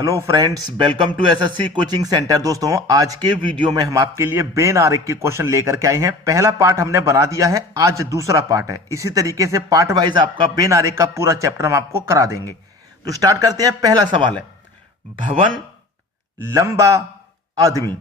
Hello friends, welcome to SSC coaching centre. दोस्तों, आज के वीडियो में हम आपके लिए बेन आरेख के क्वेश्चन लेकर के आए हैं। पहला पार्ट हमने बना दिया है, आज दूसरा पार्ट है। इसी तरीके से पार्ट वाइज आपका बेन आरेख का पूरा चैप्टर हम आपको करा देंगे। तो स्टार्ट करते हैं। पहला सवाल है, भवन, लंबा, आदमी।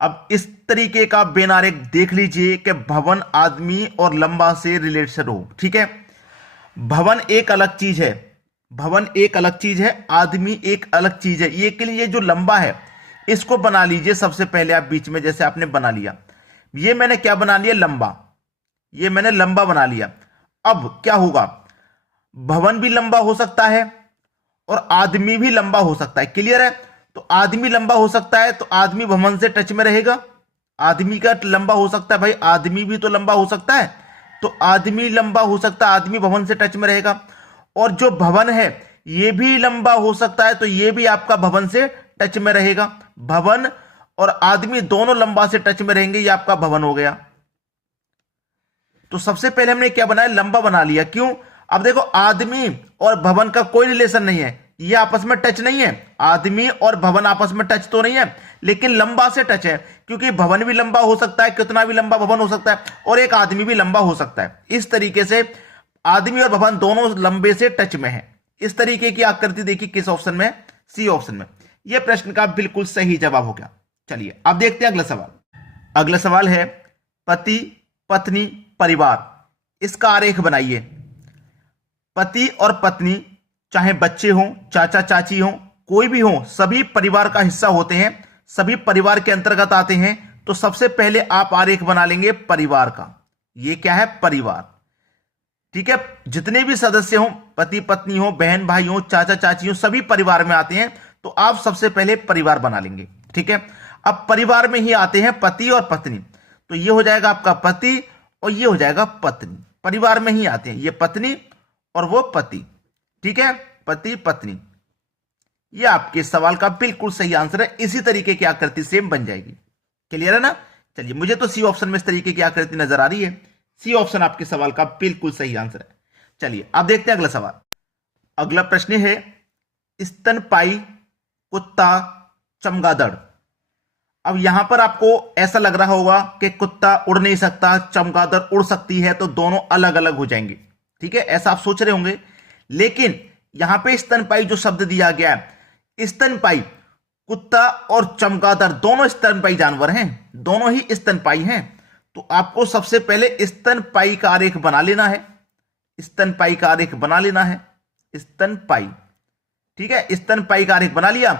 अब इस तरीके का बेन आरेख देख लीजिए कि भवन आदमी और लंबा से रिलेटेड हो। ठीक है, भवन एक अलग चीज है, भवन एक अलग चीज है, आदमी एक अलग चीज है। ये के लिए जो लंबा है इसको बना लीजिए सबसे पहले आप बीच में, जैसे आपने बना लिया। ये मैंने क्या बना लिया, लंबा। ये मैंने लंबा बना लिया। अब क्या होगा, भवन भी लंबा हो सकता है और आदमी भी लंबा हो सकता है। क्लियर है? तो आदमी लंबा हो सकता है तो आदमी भवन से टच में रहेगा। आदमी का लंबा हो सकता है भाई, आदमी भी तो लंबा हो सकता है, तो आदमी लंबा हो सकता है, आदमी भवन से टच में रहेगा। और जो भवन है ये भी लंबा हो सकता है, तो ये भी आपका भवन से टच में रहेगा। भवन और आदमी दोनों लंबा से टच में रहेंगे, ये आपका भवन हो गया। तो सबसे पहले हमने क्या बनाया, लंबा बना लिया। क्यों? अब देखो, आदमी और भवन का कोई रिलेशन नहीं है, ये आपस में टच नहीं है। आदमी और भवन आपस में टच तो नहीं है, लेकिन लंबा से टच है, क्योंकि भवन भी लंबा हो सकता है, कितना भी लंबा भवन हो सकता है, और एक आदमी भी लंबा हो सकता है। इस तरीके से आदमी और भवन दोनों लंबे से टच में है। इस तरीके की आकृति देखिए किस ऑप्शन में, सी ऑप्शन में। यह प्रश्न का बिल्कुल सही जवाब हो गया। चलिए अब देखते हैं अगला सवाल। अगला सवाल है, पति, पत्नी, परिवार। इसका आरेख बनाइए। पति और पत्नी, चाहे बच्चे हों, चाचा चाची हों, कोई भी हो, सभी परिवार का हिस्सा होते हैं, सभी परिवार के अंतर्गत आते हैं। तो सबसे पहले आप आरेख बना लेंगे परिवार का। यह क्या है, परिवार। ठीक है, जितने भी सदस्य हों, पति पत्नी हो, बहन भाई हो, चाचा चाची हो, सभी परिवार में आते हैं। तो आप सबसे पहले परिवार बना लेंगे। ठीक है, अब परिवार में ही आते हैं पति और पत्नी, तो ये हो जाएगा आपका पति और ये हो जाएगा पत्नी। परिवार में ही आते हैं, ये पत्नी और वो पति। ठीक है, पति पत्नी। ये आपके सवाल का बिल्कुल सही आंसर है। इसी तरीके की आकृति सेम बन जाएगी। क्लियर है ना? चलिए, मुझे तो सी ऑप्शन में इस तरीके की आकृति नजर आ रही है। सी ऑप्शन आपके सवाल का बिल्कुल सही आंसर है। चलिए अब देखते हैं अगला सवाल। अगला प्रश्न है, स्तनपायी, कुत्ता, चमगादड़। अब यहां पर आपको ऐसा लग रहा होगा कि कुत्ता उड़ नहीं सकता, चमगादड़ उड़ सकती है, तो दोनों अलग अलग हो जाएंगे। ठीक है, ऐसा आप सोच रहे होंगे, लेकिन यहां पे स्तनपायी जो शब्द दिया गया है, स्तनपायी, कुत्ता और चमगादड़ दोनों स्तनपायी जानवर हैं, दोनों ही स्तनपायी हैं। तो आपको सबसे पहले स्तनपायी का आरेख बना लेना है। स्तनपायी का आरेख बना लेना है, स्तनपायी। ठीक है, स्तनपायी का आरेख बना लिया।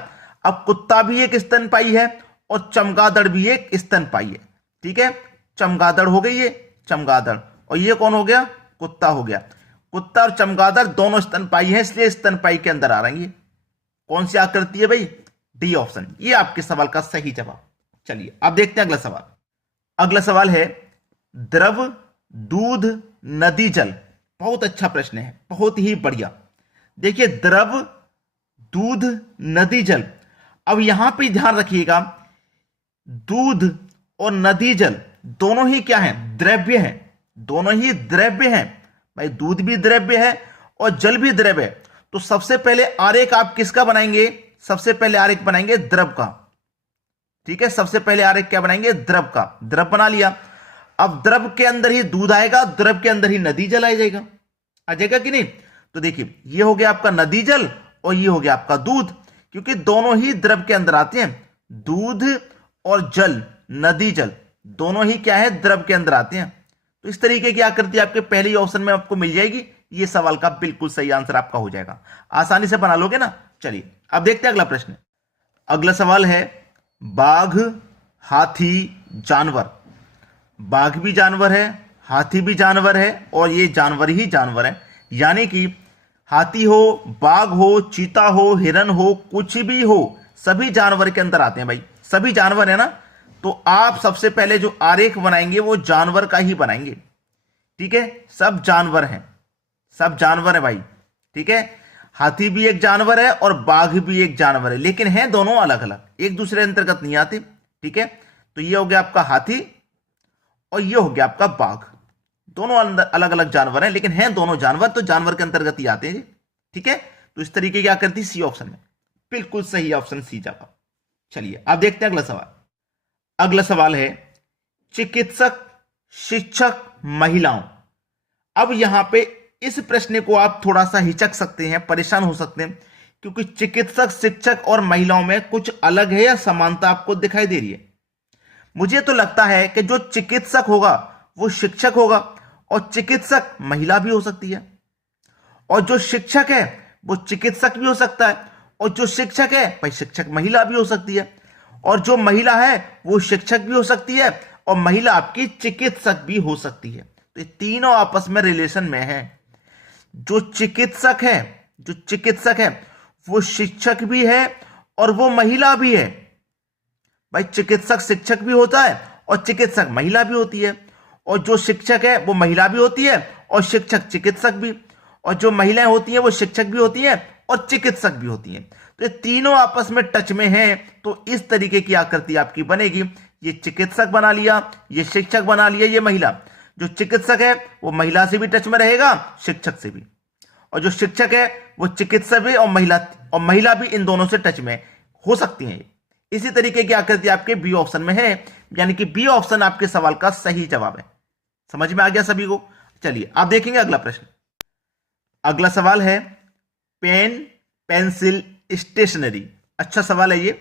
अब कुत्ता भी एक स्तनपायी है और चमगादड़ भी एक स्तनपायी है। ठीक है, चमगादड़ हो गई, ये चमगादड़, और ये कौन हो गया, कुत्ता हो गया। कुत्ता और चमगादड़ दोनों स्तनपायी हैं, इसलिए स्तनपायी के अंदर आ रही है। कौन सी आकृति है भाई, डी ऑप्शन। ये आपके सवाल का सही जवाब। चलिए अब देखते हैं अगला सवाल। अगला सवाल है, द्रव, दूध, नदी, जल। बहुत अच्छा प्रश्न है, बहुत ही बढ़िया। देखिए, द्रव, दूध, नदी, जल। अब यहां पे ध्यान रखिएगा, दूध और नदी जल दोनों ही क्या हैं, द्रव्य हैं। दोनों ही द्रव्य हैं भाई, दूध भी द्रव्य है और जल भी द्रव्य है। तो सबसे पहले आरेख आप किसका बनाएंगे, सबसे पहले आरेख बनाएंगे द्रव का। ठीक है, सबसे पहले आरेख क्या बनाएंगे, द्रव का। द्रव बना लिया। अब द्रव के अंदर ही दूध आएगा, द्रव के अंदर ही नदी जल आ जाएगा कि नहीं? तो देखिए, ये हो गया आपका नदी जल और ये हो गया आपका दूध, क्योंकि दोनों ही द्रव के अंदर आते हैं। दूध और जल, नदी जल दोनों ही क्या है, द्रव के अंदर आते हैं। तो इस तरीके की आकृति आपके पहले ऑप्शन में आपको मिल जाएगी। ये सवाल का बिल्कुल सही आंसर आपका हो जाएगा, आसानी से बना लोगे ना। चलिए अब देखते हैं अगला प्रश्न। अगला सवाल है, बाघ, हाथी, जानवर। बाघ भी जानवर है, हाथी भी जानवर है, और ये जानवर ही जानवर है। यानी कि हाथी हो, बाघ हो, चीता हो, हिरन हो, कुछ भी हो, सभी जानवर के अंदर आते हैं भाई, सभी जानवर है ना। तो आप सबसे पहले जो आरेख बनाएंगे वो जानवर का ही बनाएंगे। ठीक है, सब जानवर हैं, सब जानवर है भाई। ठीक है, हाथी भी एक जानवर है और बाघ भी एक जानवर है, लेकिन हैं दोनों अलग अलग, एक दूसरे अंतर्गत नहीं आते। ठीक है, तो ये हो गया आपका हाथी और ये हो गया आपका बाघ। दोनों अलग अलग जानवर हैं, लेकिन हैं दोनों जानवर, तो जानवर के अंतर्गत ही आते हैं। ठीक है, तो इस तरीके की आकृति सी ऑप्शन में। बिल्कुल सही ऑप्शन सी जवाब। चलिए अब देखते हैं अगला सवाल। अगला सवाल है चिकित्सक, शिक्षक, महिलाओं। अब यहां पे इस प्रश्न को आप थोड़ा सा हिचक सकते हैं, परेशान हो सकते हैं, क्योंकि चिकित्सक, शिक्षक और महिलाओं में कुछ अलग है या समानता आपको दिखाई दे रही है। मुझे तो लगता है कि जो चिकित्सक होगा वो शिक्षक होगा, और चिकित्सक महिला भी हो सकती है, और जो शिक्षक है वो चिकित्सक भी हो सकता है, और जो शिक्षक है भाई शिक्षक महिला भी हो सकती है, और जो महिला है वो शिक्षक भी हो सकती है, और महिला आपकी चिकित्सक भी हो सकती है। तो ये तीनों आपस में रिलेशन में है। जो चिकित्सक है वो शिक्षक भी है और वो महिला भी है। भाई चिकित्सक शिक्षक भी होता है और चिकित्सक महिला भी होती है, और जो शिक्षक है वो महिला भी होती है और शिक्षक चिकित्सक भी, और जो महिलाएं होती हैं वो शिक्षक भी होती हैं और चिकित्सक भी होती हैं। तो ये तीनों आपस में टच में हैं, तो इस तरीके की आकृति आपकी बनेगी। ये चिकित्सक बना लिया, ये शिक्षक बना लिया, ये महिला। जो चिकित्सक है वो महिला से भी टच में रहेगा, शिक्षक से भी, और जो शिक्षक है वो चिकित्सक भी और महिला भी, इन दोनों से टच में हो सकती हैं। इसी तरीके की आकृति आपके बी ऑप्शन में है, यानी कि बी ऑप्शन आपके सवाल का सही जवाब है। समझ में आ गया सभी को? चलिए आप देखेंगे अगला प्रश्न। अगला सवाल है पेन, पेंसिल, स्टेशनरी। अच्छा सवाल है ये,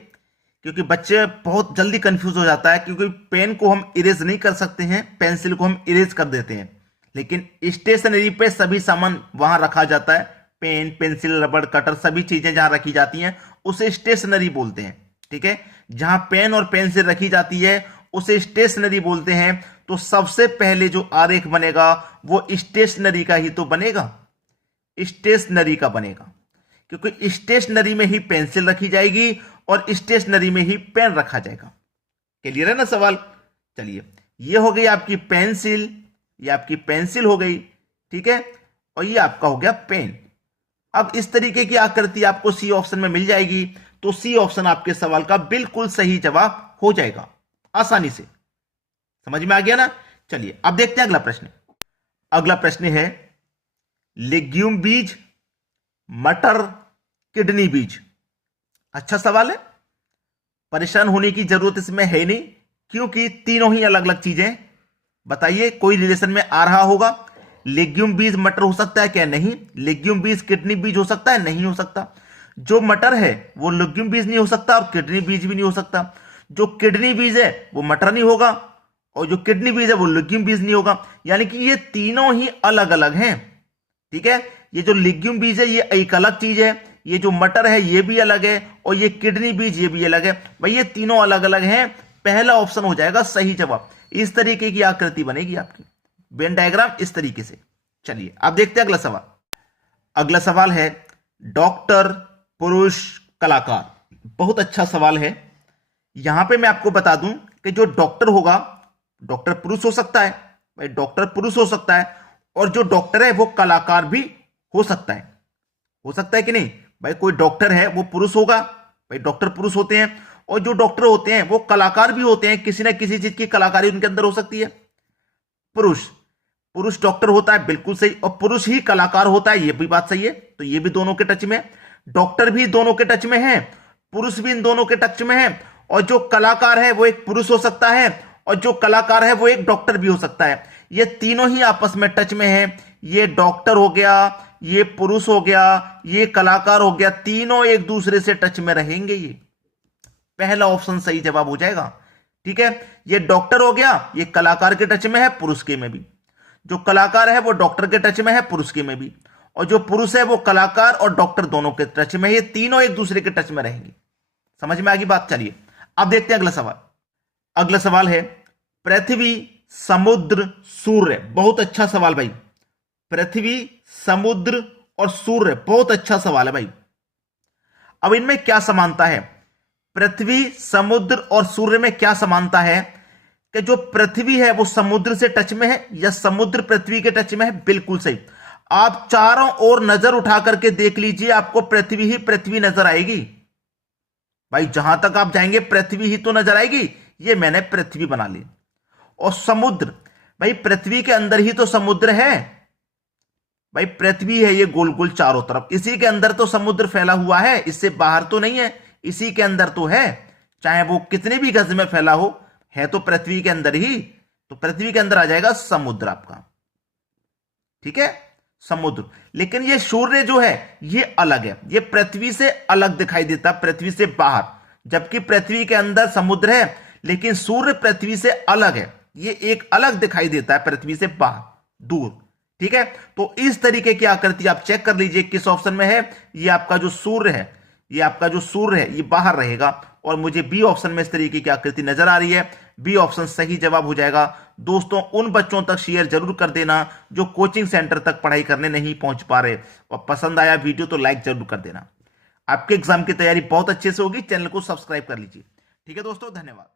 क्योंकि बच्चे बहुत जल्दी कंफ्यूज हो जाता है, क्योंकि पेन को हम इरेज नहीं कर सकते हैं, पेंसिल को हम इरेज कर देते हैं, लेकिन स्टेशनरी पे सभी सामान वहां रखा जाता है। पेन, पेंसिल, रबड़, कटर, सभी चीजें जहां रखी जाती हैं उसे स्टेशनरी बोलते हैं। ठीक है, जहां पेन और पेंसिल रखी जाती है उसे स्टेशनरी बोलते हैं। तो सबसे पहले जो आरेख बनेगा वो स्टेशनरी का ही तो बनेगा, स्टेशनरी का बनेगा, क्योंकि स्टेशनरी में ही पेंसिल रखी जाएगी और स्टेशनरी में ही पेन रखा जाएगा। क्लियर है ना सवाल? चलिए ये हो गई आपकी पेंसिल, ये आपकी पेंसिल हो गई, ठीक है, और ये आपका हो गया पेन। अब इस तरीके की आकृति आपको सी ऑप्शन में मिल जाएगी, तो सी ऑप्शन आपके सवाल का बिल्कुल सही जवाब हो जाएगा आसानी से। समझ में आ गया ना? चलिए अब देखते हैं अगला प्रश्न। अगला प्रश्न है लेग्यूम बीज, मटर, किडनी बीज। अच्छा सवाल है, परेशान होने की जरूरत इसमें है नहीं, क्योंकि तीनों ही अलग अलग चीजें। बताइए कोई रिलेशन में आ रहा होगा? लेग्यूम बीज मटर हो सकता है क्या? नहीं। लेग्यूम बीज किडनी बीज हो सकता है? नहीं हो सकता। जो मटर है वो लेग्यूम बीज नहीं हो सकता और किडनी बीज भी नहीं हो सकता। जो किडनी बीज है वो मटर नहीं होगा, और जो किडनी बीज है वो लेग्यूम बीज नहीं होगा। यानी कि ये तीनों ही अलग अलग हैं। ठीक है, ये जो लेग्यूम बीज है ये एक अलग चीज है, ये जो मटर है ये भी अलग है, और ये किडनी बीज ये भी अलग है। भाई ये तीनों अलग अलग हैं, पहला ऑप्शन हो जाएगा सही जवाब। इस तरीके की आकृति बनेगी आपकी, वेन डायग्राम इस तरीके से। चलिए अब देखते हैं अगला सवाल। अगला सवाल है डॉक्टर, पुरुष, कलाकार। बहुत अच्छा सवाल है। यहां पे मैं आपको बता दूं कि जो डॉक्टर होगा, डॉक्टर पुरुष हो सकता है, भाई डॉक्टर पुरुष हो सकता है, और जो डॉक्टर है वो कलाकार भी हो सकता है कि नहीं? भाई कोई डॉक्टर है वो पुरुष होगा, भाई डॉक्टर पुरुष होते हैं, और जो डॉक्टर होते हैं वो कलाकार भी होते हैं, किसी ना किसी चीज की कलाकारी उनके अंदर हो सकती है। पुरुष डॉक्टर होता है, बिल्कुल सही, और पुरुष ही कलाकार होता है, ये भी बात सही है। तो ये भी दोनों के टच में, डॉक्टर भी दोनों के टच में है, पुरुष भी इन दोनों के टच में है, और जो कलाकार है वो एक पुरुष हो सकता है, और जो कलाकार है वो एक डॉक्टर भी हो सकता है। ये तीनों ही आपस में टच में है। ये डॉक्टर हो गया, ये पुरुष हो गया, ये कलाकार हो गया, तीनों एक दूसरे से टच में रहेंगे। ये पहला ऑप्शन सही जवाब हो जाएगा। ठीक है, ये डॉक्टर हो गया, ये कलाकार के टच में है, पुरुष के में भी। जो कलाकार है वो डॉक्टर के टच में है, पुरुष के में भी, और जो पुरुष है वो कलाकार और डॉक्टर दोनों के टच में है। ये तीनों एक दूसरे के टच में रहेंगे। समझ में आ गई बात? चलिए अब देखते हैं अगला सवाल। अगला सवाल है पृथ्वी, समुद्र, सूर्य। बहुत अच्छा सवाल भाई। पृथ्वी, समुद्र और सूर्य, बहुत अच्छा सवाल है भाई। अब इनमें क्या समानता है? पृथ्वी, समुद्र और सूर्य में क्या समानता है? कि जो पृथ्वी है वो समुद्र से टच में है, या समुद्र पृथ्वी के टच में है? बिल्कुल सही। आप चारों ओर नजर उठा करके देख लीजिए, आपको पृथ्वी ही पृथ्वी नजर आएगी। भाई जहां तक आप जाएंगे पृथ्वी ही तो नजर आएगी। ये मैंने पृथ्वी बना ली। और समुद्र, भाई पृथ्वी के अंदर ही तो समुद्र है, भाई पृथ्वी है ये गोल गोल चारों तरफ, इसी के अंदर तो समुद्र फैला हुआ है, इससे बाहर तो नहीं है, इसी के अंदर तो है, चाहे वो कितने भी गज में फैला हो, है तो पृथ्वी के अंदर ही। तो पृथ्वी के अंदर आ जाएगा समुद्र आपका, ठीक है, समुद्र। लेकिन ये सूर्य जो है ये अलग है, ये पृथ्वी से अलग दिखाई देता है, पृथ्वी से बाहर, जबकि पृथ्वी के अंदर समुद्र है, लेकिन सूर्य पृथ्वी से अलग है, ये एक अलग दिखाई देता है पृथ्वी से बाहर, दूर, ठीक है। तो इस तरीके की आकृति आप चेक कर लीजिए किस ऑप्शन में है। ये आपका जो सूर्य है, ये आपका जो सूर्य है ये बाहर रहेगा, और मुझे बी ऑप्शन में इस तरीके की आकृति नजर आ रही है। बी ऑप्शन सही जवाब हो जाएगा। दोस्तों उन बच्चों तक शेयर जरूर कर देना जो कोचिंग सेंटर तक पढ़ाई करने नहीं पहुंच पा रहे, और पसंद आया वीडियो तो लाइक जरूर कर देना। आपके एग्जाम की तैयारी बहुत अच्छे से होगी, चैनल को सब्सक्राइब कर लीजिए। ठीक है दोस्तों, धन्यवाद।